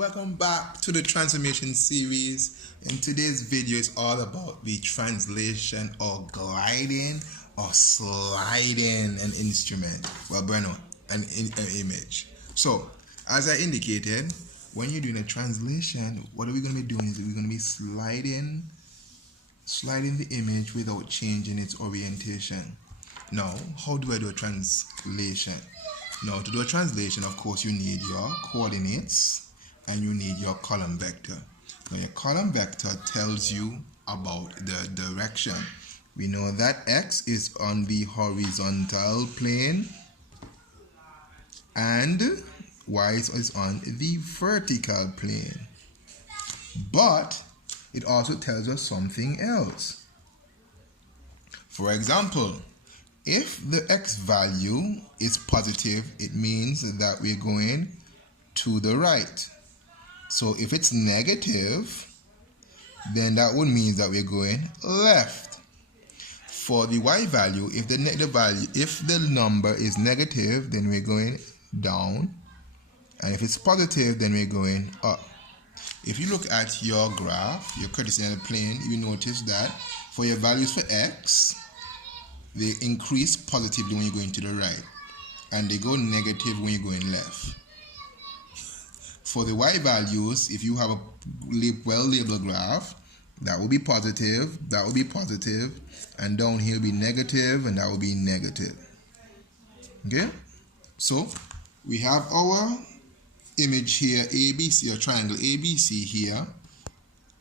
welcome back to the transformation series. In today's video is all about the translation or gliding or sliding an instrument, an image. So as I indicated, when you're doing a translation, what are we going to be doing is we're going to be sliding the image without changing its orientation. Now, how do I do a translation? Now, to do a translation, of course, you need your coordinates and you need your column vector. Now, your column vector tells you about the direction. We know that X is on the horizontal plane and Y is on the vertical plane. But it also tells us something else. For example, if the X value is positive, it means that we're going to the right. So if it's negative, then that would mean that we're going left. For the Y value, if the number is negative, then we're going down. And if it's positive, then we're going up. If you look at your graph, your Cartesian plane, you notice that for your values for X, they increase positively when you're going to the right, and they go negative when you're going left. For the Y values, if you have a well-labeled graph, that will be positive, and down here will be negative, and that will be negative. Okay? So, we have our image here, ABC, or triangle ABC here,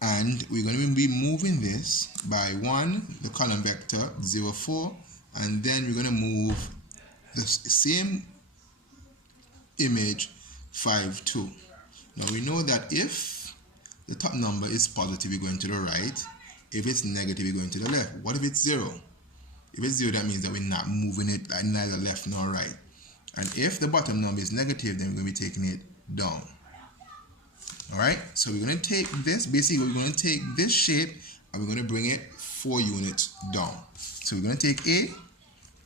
and we're going to be moving this by 1, the column vector, 0, 4, and then we're going to move the same image 5, 2. Now we know that if the top number is positive, we're going to the right. If it's negative, we're going to the left. What if it's 0? If it's 0, that means that we're not moving it neither left nor right. And if the bottom number is negative, then we're going to be taking it down. Alright, so we're going to take this, basically we're going to take this shape and we're going to bring it 4 units down. So we're going to take A,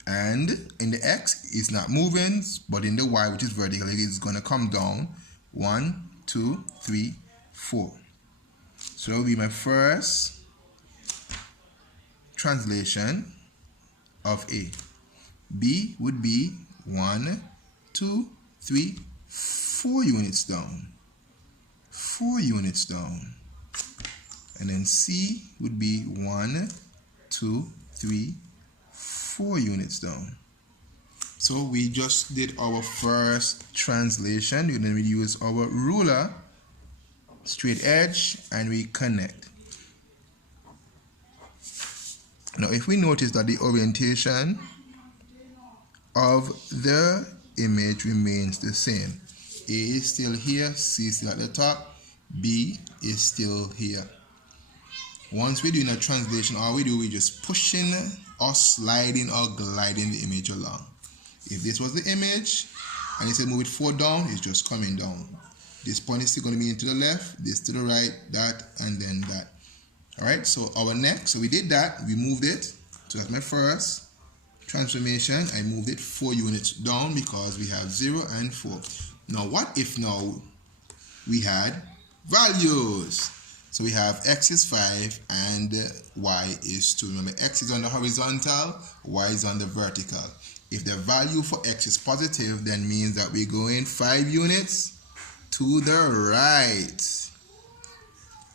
and in the X it's not moving, but in the Y, which is vertical, it's going to come down 1, 2, 3, 4. So that will be my first translation of A. B would be 1, 2, 3, 4 units down. 4 units down. And then C would be 1, 2, 3, 4 units down. So we just did our first translation. Then we use our ruler, straight edge, and we connect. Now if we notice that the orientation of the image remains the same. A is still here, C is still at the top, B is still here. Once we're doing a translation, all we do is just pushing or sliding or gliding the image along. If this was the image and it said move it 4 down, it's just coming down. This point is still going to be to the left, this to the right, that, and then that. Alright, so our next, so we did that, we moved it. So that's my first transformation. I moved it 4 units down because we have 0 and 4. Now what if now we had values? So we have X is 5 and Y is 2. Remember, X is on the horizontal, Y is on the vertical. If the value for X is positive, then means that we're going 5 units to the right.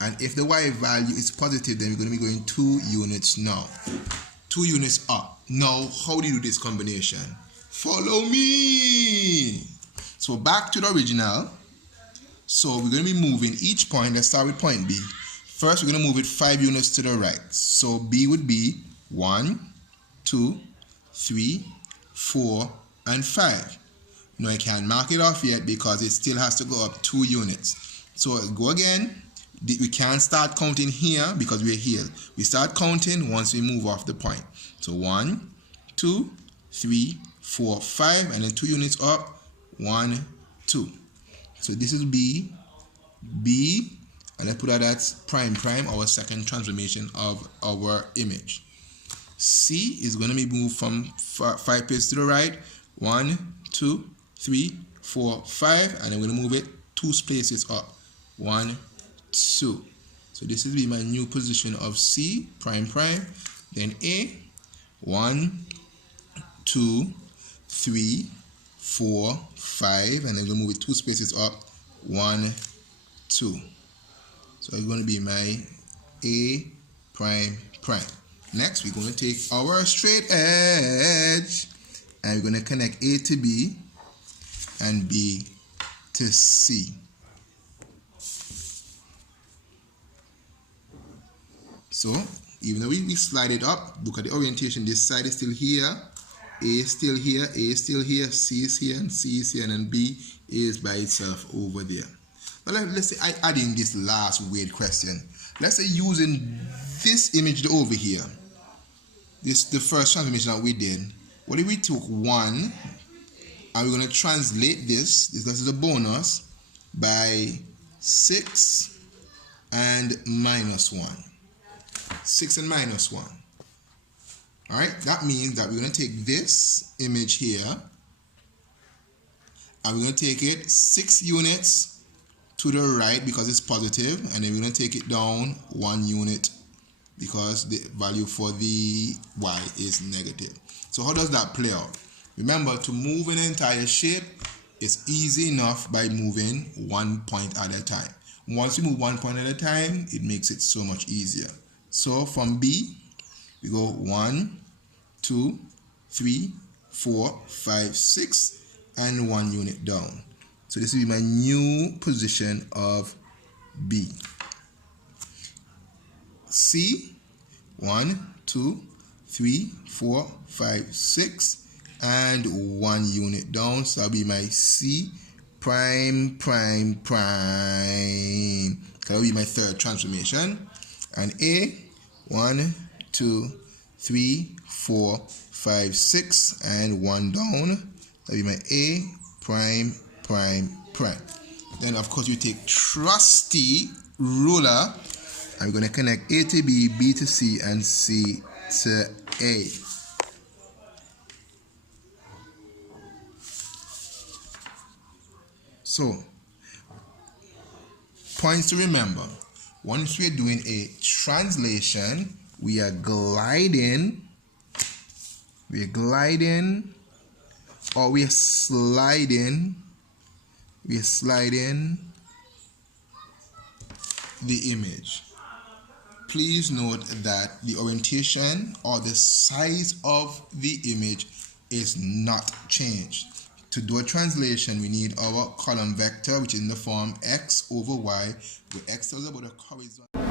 And if the Y value is positive, then we're going to be going 2 units now. 2 units up. Now, how do you do this combination? Follow me. So back to the original. So we're going to be moving each point. Let's start with point B. First, we're going to move it 5 units to the right. So B would be 1, 2, 3, 4, and 5. Now I can't mark it off yet because it still has to go up 2 units. So go again. We can't start counting here because we're here. We start counting once we move off the point. So 1, 2, 3, 4, 5, and then 2 units up. 1, 2. So this is B, and I put that as prime, our second transformation of our image. C is going to be moved from 5 places to the right. 1, 2, 3, 4, 5, and I'm going to move it 2 spaces up. 1, 2. So this will be my new position of C prime prime. Then A, 1, 2, 3, 4, 5, and then we'll move it 2 spaces up. 1, 2. So it's going to be my A prime prime. Next, we're going to take our straight edge and we're going to connect A to B and B to C. So even though we slide it up, look at the orientation. This side is still here, A is still here, A is still here, C is here, and C is here, and then B is by itself over there. Now let's say I add in this last weird question. Let's say using this image over here, this the first transformation that we did. What if we took 1 and we're going to translate this is a bonus, by 6 and minus 1. 6 and minus 1. Alright, that means that we're going to take this image here and we're going to take it 6 units to the right because it's positive, and then we're going to take it down 1 unit because the value for the y is negative. So how does that play out? Remember, to move an entire shape is easy enough by moving 1 point at a time. Once you move 1 point at a time, it makes it so much easier. So from B, we go 1, 2, 3, 4, 5, 6, and 1 unit down. So this will be my new position of B. C, 1, 2, 3, 4, 5, 6, and 1 unit down. So that'll be my C prime prime prime. That'll be my third transformation. And A, 1, 2, 3, 4, 5, 6, and 1 down. That'll be my A prime prime prime. Then of course you take trusty ruler and we're going to connect A to B, B to C, and C to A. So points to remember: once we're doing a translation, we are gliding, or we're sliding the image. Please note that the orientation or the size of the image is not changed. To do a translation, we need our column vector, which is in the form x over y, where x tells about the horizontal.